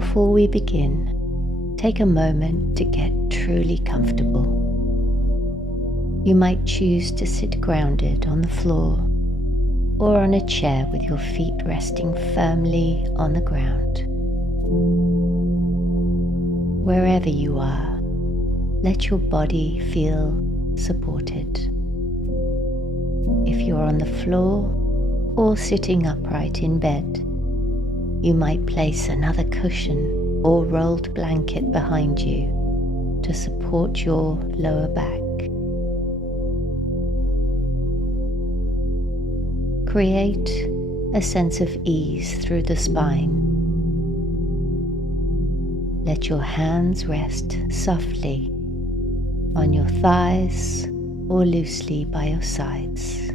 Before we begin, take a moment to get truly comfortable. You might choose to sit grounded on the floor or on a chair with your feet resting firmly on the ground. Wherever you are, let your body feel supported. If you're on the floor or sitting upright in bed, you might place another cushion or rolled blanket behind you to support your lower back. Create a sense of ease through the spine. Let your hands rest softly on your thighs or loosely by your sides.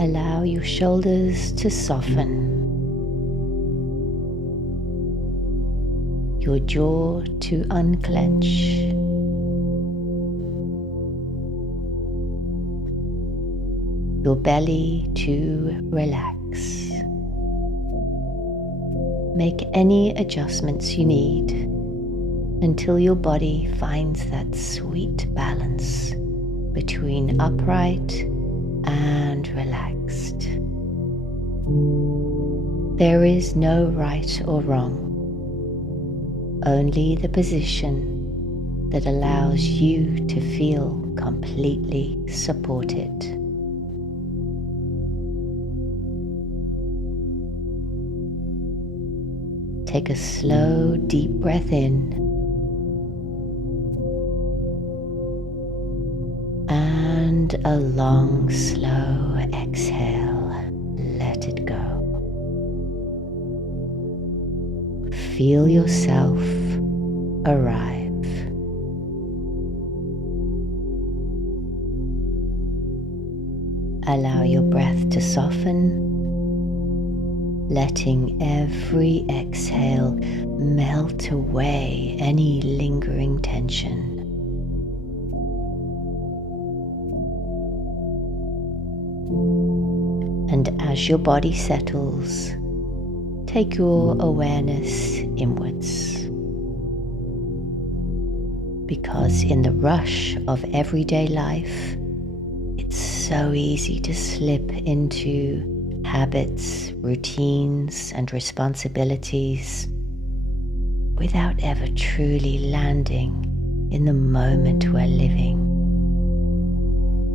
Allow your shoulders to soften, your jaw to unclench, your belly to relax. Make any adjustments you need until your body finds that sweet balance between upright and relaxed. There is no right or wrong, only the position that allows you to feel completely supported. Take a slow, deep breath in and a long, slow exhale. Let it go. Feel yourself arrive. Allow your breath to soften, letting every exhale melt away any lingering tension. And as your body settles, take your awareness inwards. Because in the rush of everyday life, it's so easy to slip into habits, routines, and responsibilities without ever truly landing in the moment we're living.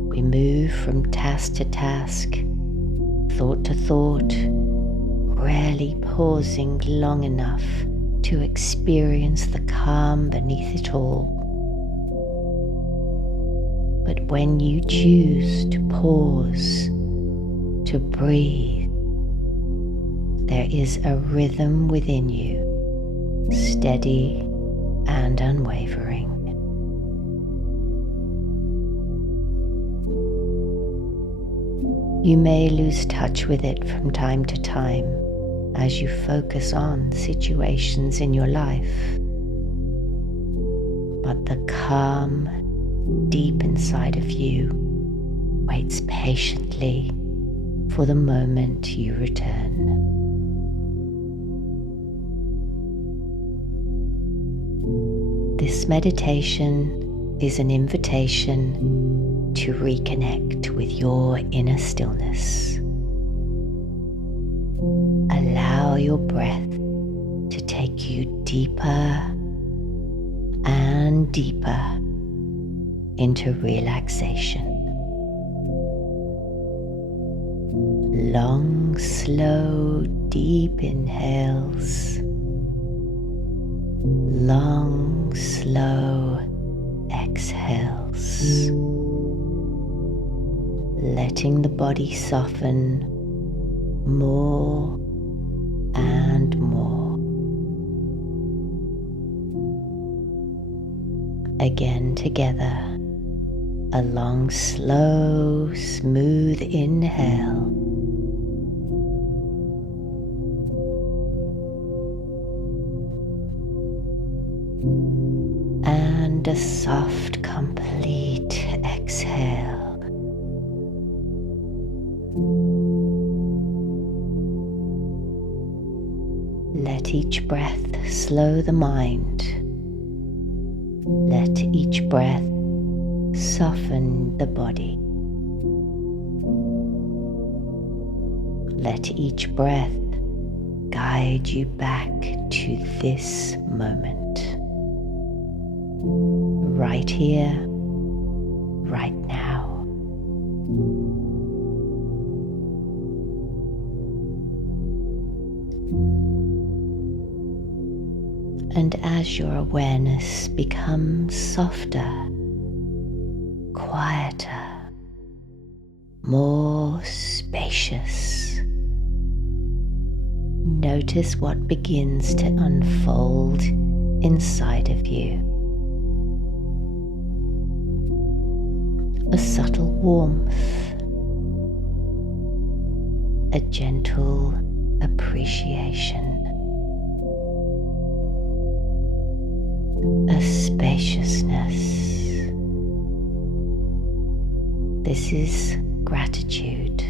We move from task to task, thought to thought, rarely pausing long enough to experience the calm beneath it all. But when you choose to pause, to breathe, there is a rhythm within you, steady and unwavering. You may lose touch with it from time to time as you focus on situations in your life, but the calm deep inside of you waits patiently for the moment you return. This meditation is an invitation to reconnect with your inner stillness. Allow your breath to take you deeper and deeper into relaxation. Long, slow, deep inhales. Long, slow exhales. Letting the body soften more and more. Again together, a long, slow, smooth inhale. And a soft, complete exhale. Let each breath slow the mind. Let each breath soften the body. Let each breath guide you back to this moment. Right here, right now. And as your awareness becomes softer, quieter, more spacious, notice what begins to unfold inside of you. A subtle warmth, a gentle appreciation, a spaciousness. This is gratitude,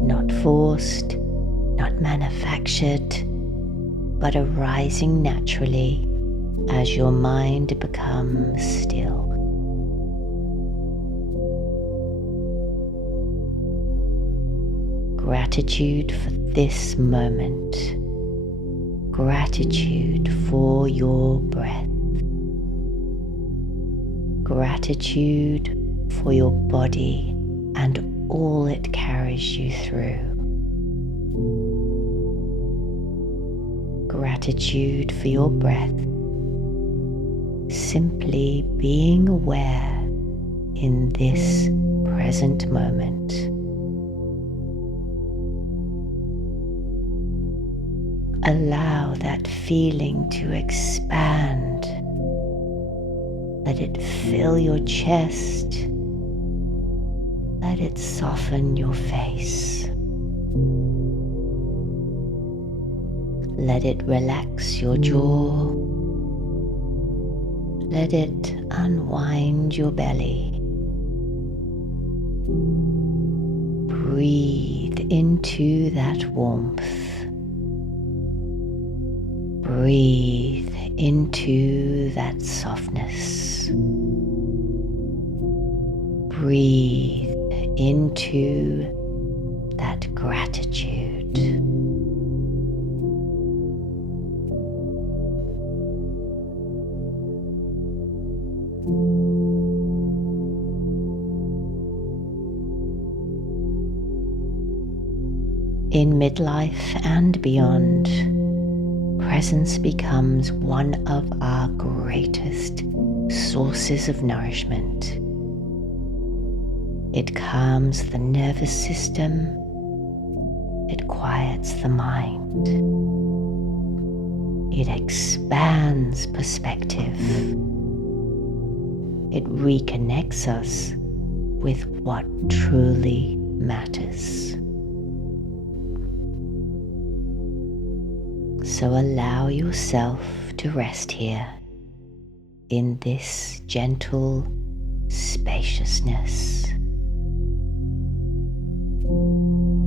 not forced, not manufactured, but arising naturally as your mind becomes still. Gratitude for this moment. Gratitude for your breath. Gratitude for your body and all it carries you through. Gratitude for your breath. Simply being aware in this present moment. Allow that feeling to expand. Let it fill your chest. Let it soften your face. Let it relax your jaw. Let it unwind your belly. Breathe into that warmth. Breathe into that softness. Breathe into that gratitude. In midlife and beyond, presence becomes one of our greatest sources of nourishment. It calms the nervous system. It quiets the mind. It expands perspective. It reconnects us with what truly matters. So allow yourself to rest here in this gentle spaciousness.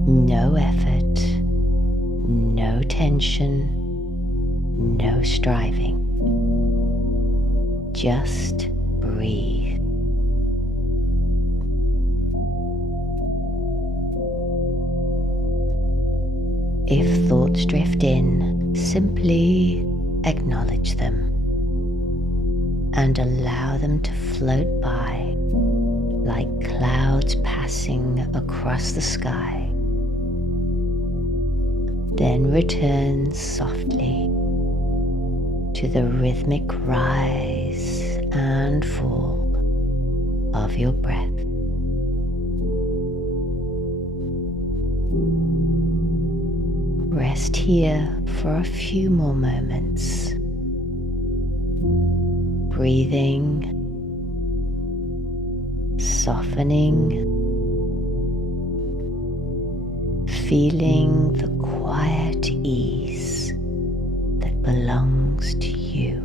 No effort, no tension, no striving. Just breathe. If thoughts drift in, simply acknowledge them and allow them to float by like clouds passing across the sky. Then return softly to the rhythmic rise and fall of your breath. Rest here for a few more moments, breathing, softening, feeling the quiet ease that belongs to you.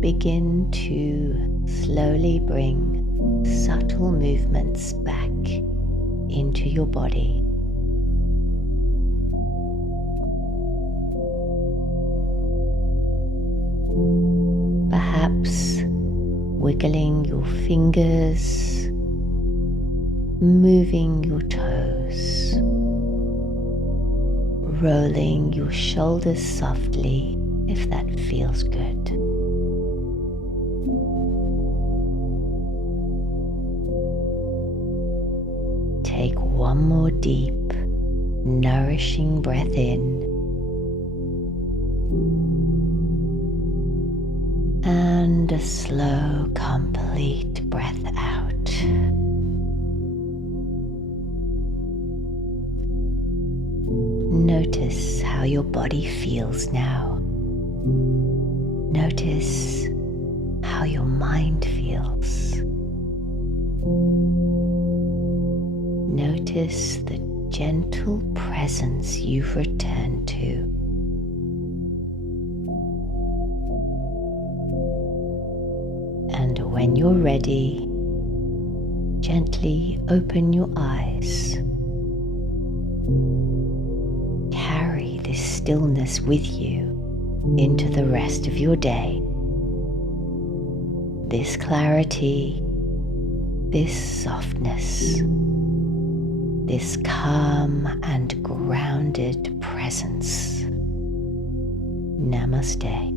Begin to slowly bring subtle movements back into your body. Perhaps wiggling your fingers, moving your toes, rolling your shoulders softly if that feels good. Take one more deep, nourishing breath in and a slow, complete breath out. Notice how your body feels now. Notice how your mind feels. Notice the gentle presence you've returned to. And when you're ready, gently open your eyes. Carry this stillness with you into the rest of your day. This clarity, this softness, this calm and grounded presence. Namaste.